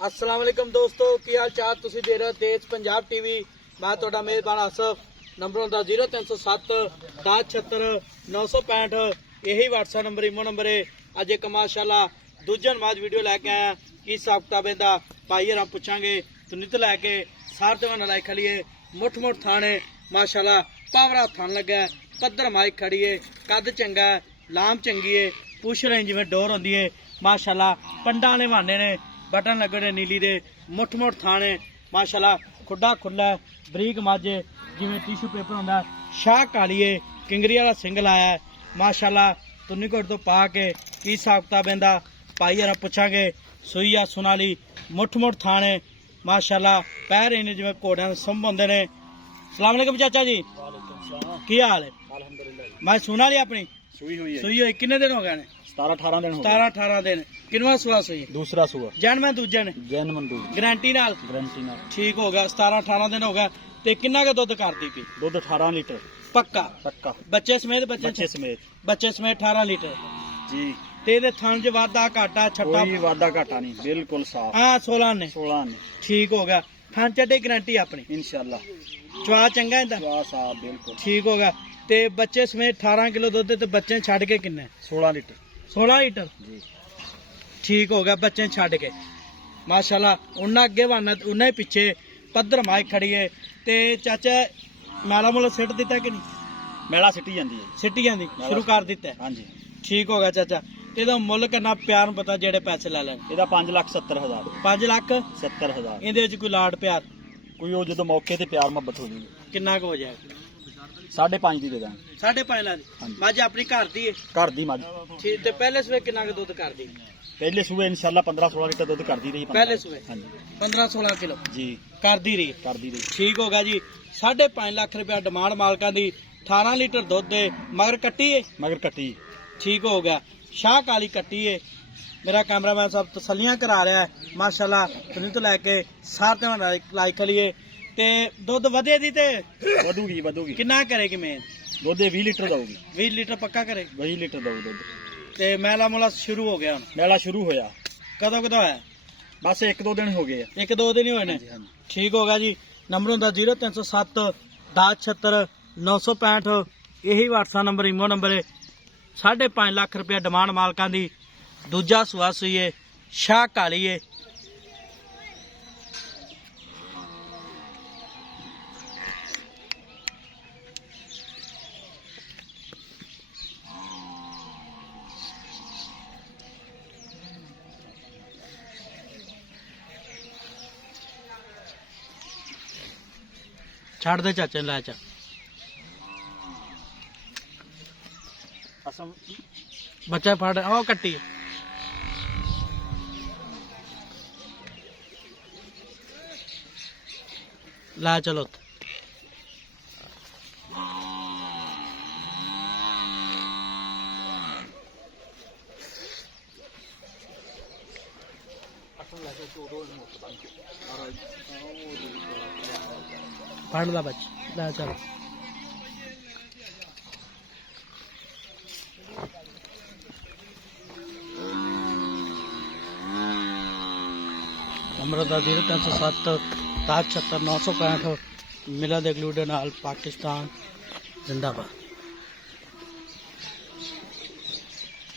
अस्सलाम वालेकुम दोस्तों, की हाल चाल? तुसीं देख रहे हो तेज पंजाब टीवी। मैं तुहाडा मेज़बान आसफ। नंबर होंदा 0307 10 76 965। यही व्हाट्सएप नंबर इमो नंबर है। अज एक माशाल्लाह दूजा नमाज वीडियो लैके आया की हिसाब किताब इहदा भाई हरां पुछांगे। तो नित लैके सार ते लाई खड़िए मुठ मुठ थाने माशाल्लाह पावरा थान लगा पद्धर माइक खड़ी है, कद चंगा है, लाम चंगी है, पुछ रही जिवें डोर होंदी है माशाल्लाह। पंडा ने बहाने ने बटन लगने नीली दे मुठ मुठ थाने माशाल्लाह। खुड्डा खुला बरीक माजे जिवें टिशू पेपर होंदा। शाह कालीए किंगरी वाला सिंगल आया है माशाल्लाह। तुन्नीकोट तो पा के की हिसाब किताब इहदा भाई हरां पुछांगे। सूई आ सुनाली मुठ मुठ थाने माशाल्लाह। पैर इन्हें जिवें घोड़ियां संभ होंदे ने। सलाम अलैकुम चाचा जी, की हाल है? मैं सुना ली अपनी सुई हुई किन्ने दिन हो गए ने? 17-18 दिन 17-18 दिन। किनवा सुआ सुई? दूसरा सुआ जैन दूजे ने गारंटी नाल ठीक हो गया। 17-18 दिन हो गया। ते किन्ना का दुध कर दी थी? दुध 18 लीटर पक्का बच्चे समेत? बच्चे समेत 18 लीटर जी। ते दे थान च वादा घाटा छट्टा? कोई वादा घाटा नहीं, बिल्कुल साफ। हाँ 16 ने ठीक हो गया। थान चढ़े गारंटी अपनी इंशाल्लाह। चवा चंगा इंदा? चवा साफ बिल्कुल ठीक हो गया। ते बच्चे समेत 18 किलो दुध ते बच्चे छड़ के किन्ने? 16 लीटर 16 लीटर जी। ठीक हो गया। बच्चे छड़ के माशाल्लाह। उन्हें अगे बनना उन्हें पिछे पद्धर माइक खड़ी है। ते चाचा मैला मुला सिट दिता कि नहीं? मेला सिटी जाती है, सिटी जाती शुरू कर दिता है? हाँ जी ठीक हो गया चाचा। ਇਹਦਾ ਮੁੱਲ ਕਿੰਨਾ ਪਿਆਰ ਪਤਾ ਜਿਹੜੇ ਪੈਸੇ ਲੈ ਲੈਣ? ਇਹਦਾ 5,70,000 5,70,000 ਇਹਦੇ ਵਿੱਚ ਕੋਈ ਲਾਡ ਪਿਆਰ ਕੋਈ ਉਹ ਜਦੋਂ ਮੌਕੇ ਤੇ ਪਿਆਰ ਮੁਹੱਬਤ ਹੋ ਜੂਗੀ ਕਿੰਨਾ ਕੁ ਹੋ ਜਾਏਗਾ? 5.5 ਦੀ ਦੇ ਦਾਂਗੇ। 5.5 ਲੱਖ ਮੱਝ ਆਪਣੀ ਘਰ ਦੀ ਹੈ? ਘਰ ਦੀ ਮੱਝ। ਠੀਕ। ਤੇ ਪਹਿਲੇ ਸਵੇ ਕਿੰਨਾ ਕੁ ਦੁੱਧ ਕਰਦੀ? ਪਹਿਲੇ ਸੂਏ ਇਨਸ਼ਾਅੱਲਾ 15-16 ਲੀਟਰ ਦੁੱਧ ਕਰਦੀ ਰਹੀ। ਪਹਿਲੇ ਸਵੇ ਹਾਂਜੀ 15-16 ਕਿਲੋ ਜੀ ਕਰਦੀ ਰਹੀ। ਠੀਕ ਹੋ ਗਿਆ ਜੀ। 5.5 ਲੱਖ ਰੁਪਇਆ ਡਿਮਾਂਡ ਮਾਲਕਾਂ ਦੀ। 18 ਲੀਟਰ ਦੁੱਧ ਦੇ ਮਗਰ ਕੱਟੀ ਹੈ? ਮਗਰ ਕੱਟੀ। ਠੀਕ ਹੋ ਗਿਆ। शाह काली कट्टी है। मेरा कैमरामैन सब तसलियां करा रहा है माशाल्लाह। तुम तो लैके सार ते लाई खलिए ते दुध वधे दी ते वधूगी किन्ना करेगी? मैं दुध 20 लीटर दऊगी। 20 लीटर पक्का करे? 20 लीटर दऊ दुध। ते मैला मुला शुरू हो गया? मेला शुरू होया कदों होया? बस 1-2 दिन हो गए। 1-2 दिन ही होए ने। ठीक हो गया जी। नंबर होंदा 0307 10 76 965। यही व्हाट्सएप नंबर इमो नंबर है। 5.5 ਲੱਖ रुपया डिमांड मालकां दी। दूजा सुआ सुई है शाह काली है। छड़ दे चाचे लै चा बच्चा फड़ ओ कट्टी ला चलो। फड़ ला बच्चा ला चलो। नंबर 0307 10 76 965। मिला दे ग्लूडे नाल पाकिस्तान जिंदाबाद।